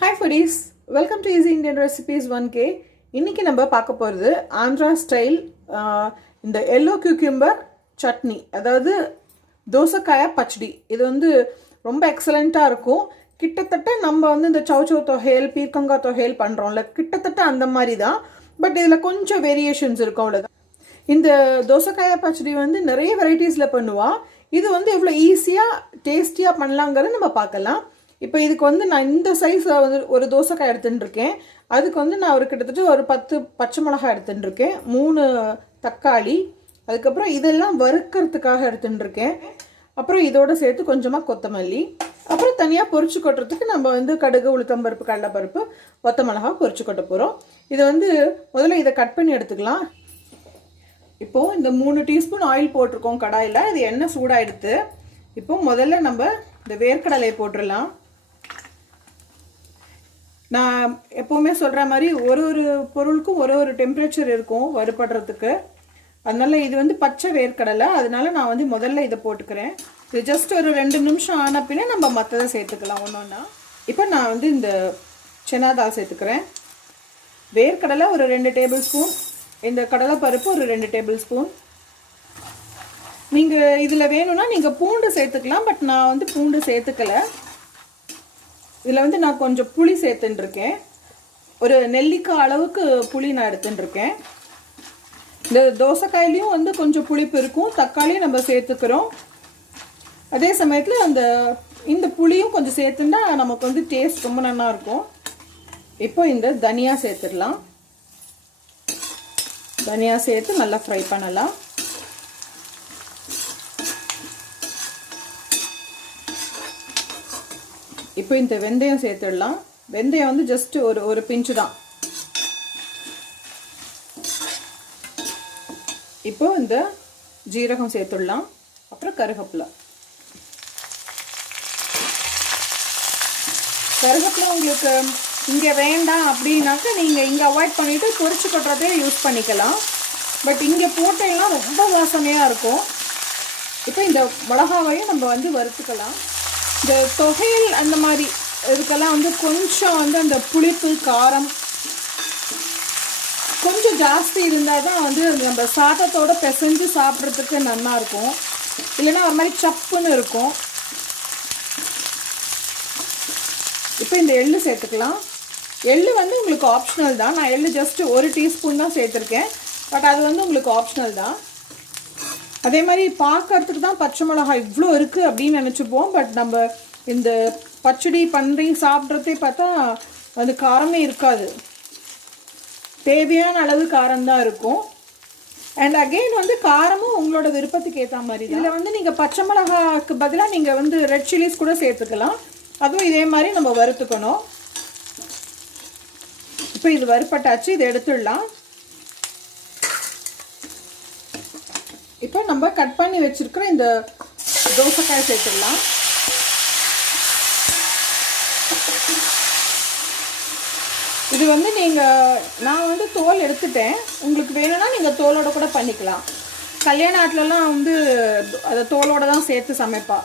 Hi foodies, welcome to Easy Indian Recipes 1K. இன்னைக்கு நம்ம பார்க்க போறது ஆந்திரா ஸ்டைல் இந்த yellow cucumber chutney, அதாவது தோசக்காயா பச்சடி. இது வந்து ரொம்ப எக்ஸலென்ட்டா இருக்கும். கிட்டத்தட்ட நம்ம வந்து இந்த சௌச்சௌ தொகையல் பீர்க்கங்கா தொகையல் பண்றோம்ல, கிட்டத்தட்ட அந்த மாதிரி தான். பட் இதுல கொஞ்சம் வேரியேஷன்ஸ் இருக்கும் அவ்வளவுதான். இந்த தோசக்காயா பச்சடி வந்து நிறைய வெரைட்டிஸ்ல பண்ணுவா. இது வந்து எவ்வளவு ஈஸியா டேஸ்டியா பண்ணலாம்ங்கறத நம்ம பார்க்கலாம். இப்போ இதுக்கு வந்து நான் இந்த சைஸ் ஒரு தோசைக்காய் எடுத்துட்டு இருக்கேன். அதுக்கு வந்து நான் ஒரு கிட்டத்தட்ட ஒரு 10 பச்சை மிளகாய் எடுத்துட்டு இருக்கேன், 3 தக்காளி, அதுக்கப்புறம் இதெல்லாம் வறுக்கிறதுக்காக எடுத்துட்டு இருக்கேன். அப்புறம் இதோட சேர்த்து கொஞ்சமாக கொத்தமல்லி, அப்புறம் தனியாக பொரிச்சு கொட்டுறதுக்கு நம்ம வந்து கடுகு, உளுத்தம்பருப்பு, கடலைப்பருப்பு, ஒத்த மிளகாய் பொரிச்சு கொட்ட போகிறோம். இதை வந்து முதல்ல இதை கட் பண்ணி எடுத்துக்கலாம். இப்போது இந்த 3 டீஸ்பூன் ஆயில் போட்டிருக்கோம் கடாயில். இது எண்ணெய் சூடாகிடுது. இப்போ முதல்ல நம்ம இந்த வேர்க்கடலையை போட்டுடலாம். நான் எப்போவுமே சொல்கிற மாதிரி ஒரு பொருளுக்கும் ஒரு டெம்பரேச்சர் இருக்கும் வறுபடுறதுக்கு. அதனால இது வந்து பச்சை வேர்க்கடலை, அதனால நான் வந்து முதல்ல இதை போட்டுக்கிறேன். இது ஜஸ்ட் ஒரு 2 நிமிஷம் ஆன பின்னே நம்ம மற்றதை சேர்த்துக்கலாம் ஒன்று ஒன்றா. இப்போ நான் வந்து இந்த சனா தால் சேர்த்துக்கிறேன். வேர்க்கடலை ஒரு 2 டேபிள் ஸ்பூன், இந்த கடலைப்பருப்பு ஒரு 2 டேபிள் ஸ்பூன். நீங்கள் இதில் வேணும்னா நீங்கள் பூண்டு சேர்த்துக்கலாம், பட் நான் வந்து பூண்டு சேர்த்துக்கலை. இதில் வந்து நான் கொஞ்சம் புளி சேர்த்துட்டுருக்கேன். ஒரு நெல்லிக்காய் அளவுக்கு புளி நான் எடுத்துட்டுருக்கேன். இந்த தோசைக்காயிலையும் வந்து கொஞ்சம் புளிப்பு இருக்கும், தக்காளியும் நம்ம சேர்த்துக்கிறோம். அதே சமயத்தில் இந்த புளியும் கொஞ்சம் சேர்த்துட்டா நமக்கு வந்து டேஸ்ட் ரொம்ப நல்லா இருக்கும். இப்போ இந்த தனியா சேர்த்துடலாம். தனியா சேர்த்து நல்லா ஃப்ரை பண்ணலாம். இப்போ இந்த வெந்தயம் சேர்த்துடலாம். வெந்தயம் வந்து ஜஸ்ட் ஒரு பிஞ்சு தான். இப்போ இந்த ஜீரகம் சேர்த்துடலாம். அப்புறம் கருவேப்பிலை. கருவேப்பிலை உங்களுக்கு இங்கே வேண்டாம் அப்படின்னாக்கா நீங்கள் இங்கே அவாய்ட் பண்ணிவிட்டு பொரிச்சு கொட்டுறதே யூஸ் பண்ணிக்கலாம். பட் இங்கே போட்டேன்னா ரொம்ப வாசனையாக இருக்கும். இப்போ இந்த மிளகாவையும் நம்ம வந்து வறுத்துக்கலாம். இந்த தொகையல் அந்த மாதிரி இதுக்கெல்லாம் வந்து கொஞ்சம் வந்து அந்த புளிப்பு காரம் கொஞ்சம் ஜாஸ்தி இருந்தால் தான் வந்து நம்ம சாதத்தோடு பிசைஞ்சு சாப்பிட்றதுக்கு நல்லா இருக்கும். இல்லைன்னா ஒரு மாதிரி சப்புன்னு இருக்கும். இப்போ இந்த எள்ளு சேர்த்துக்கலாம். எள்ளு வந்து உங்களுக்கு ஆப்ஷனல் தான். நான் எள்ளு ஜஸ்ட் 1 டீஸ்பூன் தான் சேர்த்துருக்கேன். பட் அது வந்து உங்களுக்கு ஆப்ஷனல் தான். அதே மாதிரி பார்க்கறதுக்கு தான் பச்சை மிளகாய் இவ்வளோ இருக்குது அப்படின்னு நினச்சிப்போம். பட் நம்ம இந்த பச்சடி பண்ணி சாப்பிட்றதே பார்த்தா அது காரமே இருக்காது. தேவையான அளவு காரம் தான் இருக்கும். அண்ட் அகெயின் வந்து காரமும் உங்களோட விருப்பத்துக்கு ஏற்ற மாதிரி. இதில் வந்து நீங்கள் பச்சை மிளகாய்க்கு பதிலாக நீங்கள் வந்து ரெட் சில்லிஸ் கூட சேர்த்துக்கலாம். அதுவும் இதே மாதிரி நம்ம வறுத்துக்கணும். இப்போ இது வறுப்பட்டாச்சு, இதை எடுத்துடலாம். இப்போ நம்ம கட் பண்ணி வச்சிருக்கிற இந்த தோசைக்காய் சேர்த்துடலாம். இது வந்து நான் வந்து தோல் எடுத்துட்டேன். உங்களுக்கு வேணும்னா நீங்கள் தோலோட கூட பண்ணிக்கலாம். கல்யாண ஆட்டிலலாம் வந்து அதை தோலோட தான் சேர்த்து சமைப்பா.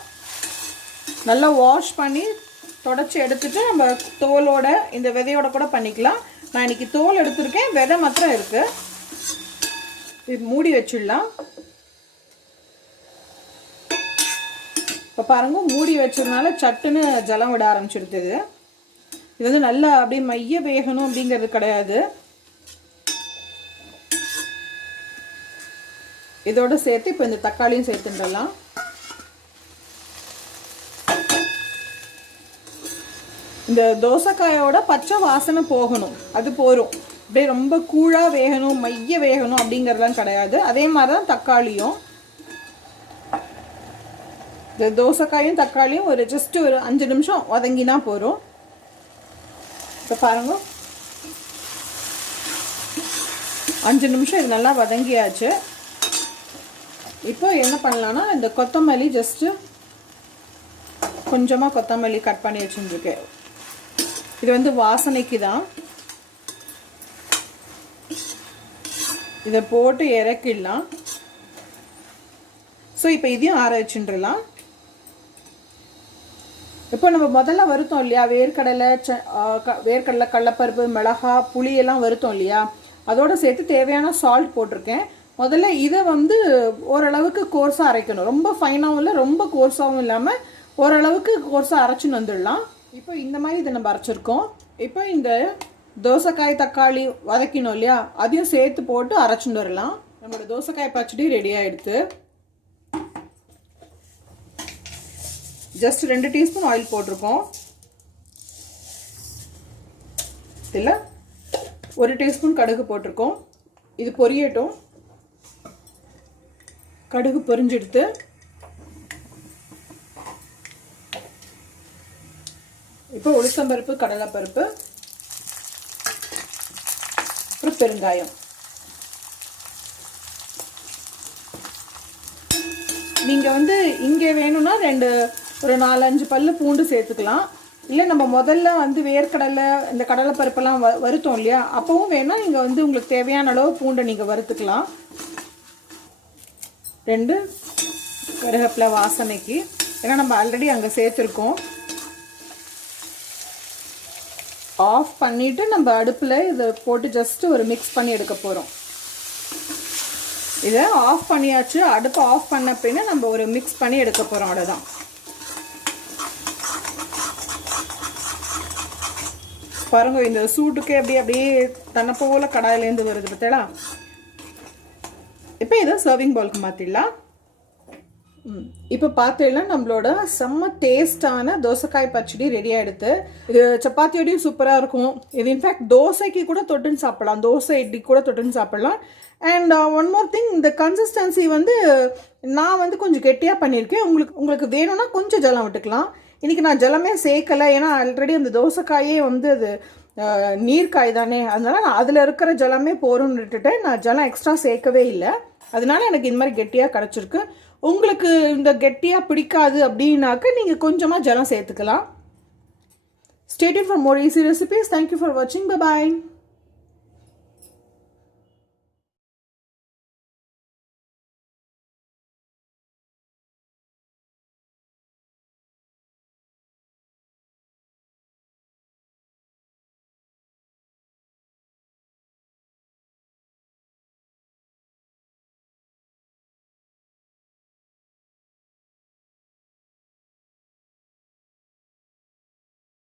நல்லா வாஷ் பண்ணி தொடச்சி எடுத்துட்டு நம்ம தோலோட இந்த விதையோட கூட பண்ணிக்கலாம். நான் இன்னைக்கு தோல் எடுத்துருக்கேன், விதை மாத்திரம் இருக்கு. இது மூடி வச்சிடலாம். இப்போ பாருங்க, மூடி வச்சதுனால சட்டுன்னு ஜலம் விட ஆரம்பிச்சிடுது. இது வந்து நல்லா அப்படியே மைய வேகணும் அப்படிங்கிறது கிடையாது. இதோட சேர்த்து இப்போ இந்த தக்காளியும் சேர்த்துடலாம். இந்த தோசைக்காயோட பச்சை வாசனை போகணும், அது போரும். அப்படியே ரொம்ப கூழாக வேகணும், மைய வேகணும் அப்படிங்கிறதுலாம் கிடையாது. அதே மாதிரி தான் தக்காளியும். இந்த தோசைக்காயும் தக்காளியும் ஒரு ஜஸ்ட் ஒரு 5 நிமிஷம் வதங்கினா போகிறோம். இப்போ பாருங்க, 5 நிமிஷம் இது நல்லா வதங்கியாச்சு. இப்போ என்ன பண்ணலான்னா இந்த கொத்தமல்லி ஜஸ்ட்டு கொஞ்சமாக கொத்தமல்லி கட் பண்ணி வச்சுருக்கேன். இது வந்து வாசனைக்கு தான். இதை போட்டு இறக்கிடலாம். ஸோ இப்போ இதையும் ஆற வச்சுட்டுலாம். இப்போ நம்ம முதல்ல வறுத்தோம் இல்லையா, வேர்க்கடலை, கடலைப்பருப்பு, மிளகா, புளி எல்லாம் வறுத்தோம் இல்லையா, அதோடு சேர்த்து தேவையான சால்ட் போட்டிருக்கேன். முதல்ல இதை வந்து ஓரளவுக்கு கோர்ஸாக அரைக்கணும். ரொம்ப ஃபைனாகவும் இல்லை, ரொம்ப கோர்ஸாகவும் இல்லாமல் ஓரளவுக்கு கோர்ஸாக அரைச்சின்னு வந்துடலாம். இப்போ இந்த மாதிரி இதை நம்ம அரைச்சிருக்கோம். இப்போ இந்த தோசைக்காய் தக்காளி வதக்கினோம் இல்லையா, அதையும் சேர்த்து போட்டு அரைச்சிட்டு வரலாம். நம்மளோட தோசைக்காய் பச்சடி ரெடி ஆகிடுது. ஜஸ்ட் 2 டீஸ்பூன் ஆயில் போட்டிருக்கோம். இல்லை 1 டீஸ்பூன் கடுகு போட்டிருக்கோம். இது பொரியட்டும். கடுகு பொரிஞ்செடுத்து இப்போ உளுத்தம்பருப்பு, கடலைப்பருப்பு, அப்புறம் பெருங்காயம். நீங்கள் வந்து இங்கே வேணும்னா ஒரு 4-5 பல்லு பூண்டு சேர்த்துக்கலாம். இல்லை நம்ம முதல்ல வந்து வேர்க்கடலை, இந்த கடலைப்பருப்பெல்லாம் வறுத்தோம் இல்லையா, அப்போவும் வேணால் நீங்கள் வந்து உங்களுக்கு தேவையான அளவு பூண்டை நீங்கள் வறுத்துக்கலாம். 2 கருவேப்பிலை வாசனைக்கு, ஏன்னா நம்ம ஆல்ரெடி அங்கே சேர்த்துருக்கோம். ஆஃப் பண்ணிவிட்டு நம்ம அடுப்பில் இதை போட்டு ஜஸ்ட்டு ஒரு மிக்ஸ் பண்ணி எடுக்க போகிறோம். இதை ஆஃப் பண்ணியாச்சு. அடுப்பை ஆஃப் பண்ண பின்ன நம்ம ஒரு மிக்ஸ் பண்ணி எடுக்க போகிறோம். அவ்வளோதான். பாருங்க, இந்த சூட்டுக்கே அப்படியே தன்னை போல் கடாயிலேருந்து வருது பார்த்தீங்களா. இப்போ இதை சர்விங் பவுலுக்கு மாற்றிடலாம். இப்போ பார்த்தீங்கன்னா நம்மளோட செம்ம டேஸ்டான தோசைக்காய் பச்சடி ரெடி ஆகிடுது. இது சப்பாத்தியோடையும் சூப்பராக இருக்கும். இது இன்ஃபேக்ட் தோசைக்கு கூட தொட்டுன்னு சாப்பிடலாம், தோசை இட்லி கூட தொட்டுன்னு சாப்பிடலாம். அண்ட் ஒன் மோர் திங், இந்த கன்சிஸ்டன்சி வந்து நான் வந்து கொஞ்சம் கெட்டியாக பண்ணியிருக்கேன். உங்களுக்கு வேணும்னா கொஞ்சம் ஜலம் விட்டுக்கலாம். இன்றைக்கி நான் ஜலமே சேர்க்கலை, ஏன்னா ஆல்ரெடி அந்த தோசைக்காயே வந்து அது நீர்க்காய் தானே, அதனால நான் அதில் இருக்கிற ஜலமே போரும்னு விட்டுட்டேன். நான் ஜலம் எக்ஸ்ட்ரா சேர்க்கவே இல்லை. அதனால எனக்கு இந்த மாதிரி கெட்டியாக கிடச்சிருக்கு. உங்களுக்கு இந்த கெட்டியாக பிடிக்காது அப்படின்னாக்க நீங்கள் கொஞ்சமாக ஜலம் சேர்த்துக்கலாம். Stay tuned for more easy recipes. Thank you for watching. Bye bye.